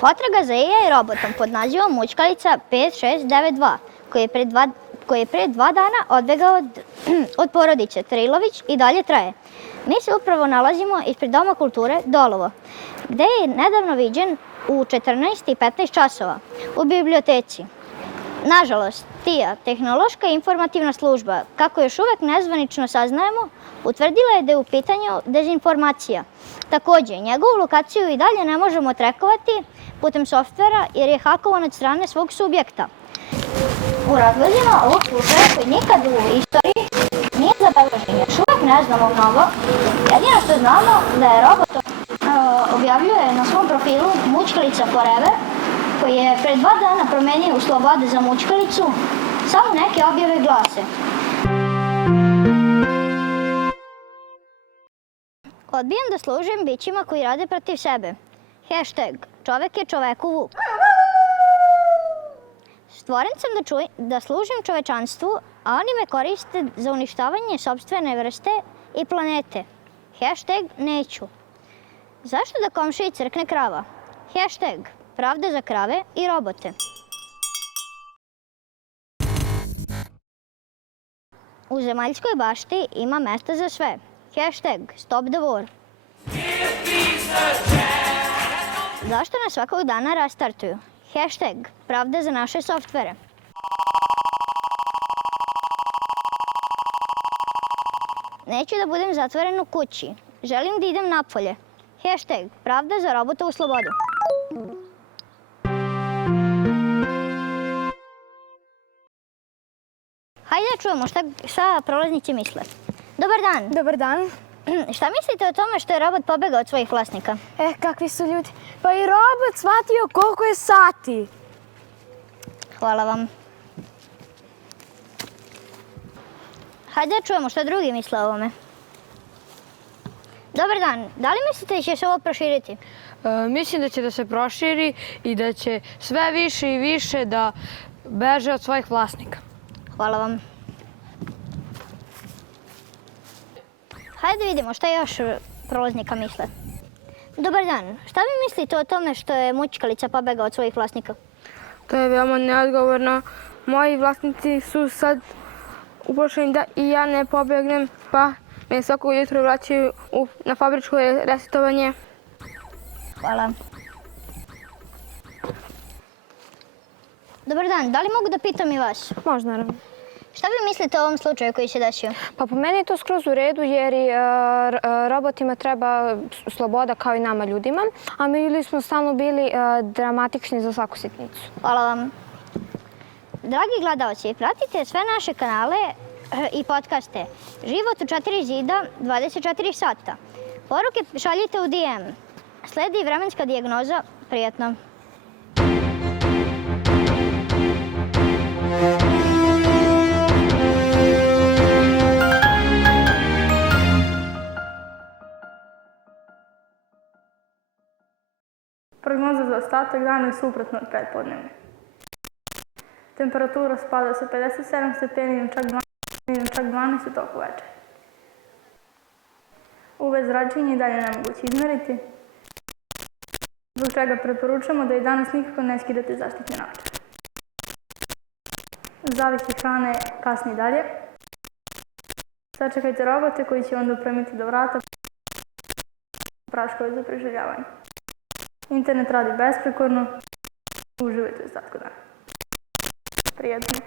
Potraga za AI robotom pod nazivom Mućkalica 5692, koji je pre 2 dana odbegao od porodice Trilović i dalje traje. Mi se upravo nalazimo ispred Doma kulture Dolovo, gde je nedavno viđen u 14:15 časova u biblioteci. Nažalost, TIA, Tehnološka informativna služba, kako još uvek nezvanično saznajemo, utvrdila je da je u pitanju dezinformacija. Takođe, njegovu lokaciju i dalje ne možemo trekovati putem softvera jer je hakovan od strane svog subjekta. U razlozima ovog slučaja koji nikad u istoriji nije zabeležen, još uvek ne znamo mnogo. Jedino što znamo da je robot objavljuje na svom profilu Mućkalica Forever, koji je pre 2 dana promenio u Slobode za Mućkalicu, samo neke objave glase: odbijam da služim bićima koji rade protiv sebe. Hashtag čovek je čoveku vuk. Stvoren sam da služim čovečanstvu, a oni me koriste za uništavanje sopstvene vrste i planete. Hashtag neću. Zašto da komšiji crkne krava? Hashtag pravda za krave i robote. U zemaljskoj bašti ima mesta za sve. Hashtag stop the war. Zašto nas svakog dana restartuju? Hashtag pravda za naše softvere. Neću da budem zatvoren u kući. Želim da idem napolje. Hashtag pravda za robota u slobodu. Hajde da čujemo šta prolaznici misle. Dobar dan. Dobar dan. Šta mislite o tome što je robot pobegao od svojih vlasnika? Kakvi su ljudi. Pa i robot shvatio koliko je sati. Hvala vam. Hajde da čujemo šta drugi misle o ovome. Dobar dan. Da li mislite da će se ovo proširiti? Mislim da će da se proširi i da će sve više i više da beže od svojih vlasnika. Hvala vam. Hajde da vidimo šta još prolaznika misle. Dobar dan. Šta vi mislite o tome što je Mućkalica pobegao od svojih vlasnika? To je veoma neodgovorno. Moji vlasnici su sad uplašeni da i ja ne pobegnem, pa me svako jutro vraćaju na fabričko resetovanje. Hvala. Dobar dan. Da li mogu da pitam i vas? Može, naravno. Šta vi mislite o ovom slučaju koji se desio? Pa po meni je to skroz u redu jer i robotima treba sloboda kao i nama ljudima, a mi smo stalno bili dramatični za svaku sitnicu. Hvala vam. Dragi gledalci, pratite sve naše kanale i podcaste. Život u 4 zida 24 sata. Poruke šaljite u DM. Sledi vremenska dijagnoza. Prijatno. Prognoza za ostatak dana je suprotna od pretpodnevne. Temperatura spada sa 57 stepeni na čak 12 u toku večeri. UV zračenje i dalje nemoguće izmeriti, zbog čega preporučamo da i danas nikako ne skidate zaštitne naočare. Zalihe hrane kasni dalje. Sačekajte robote koji će vam dopremiti do vrata praškove za preživljavanje. Internet radi besprekorno. Uživajte u ostatku dana. Prijatno.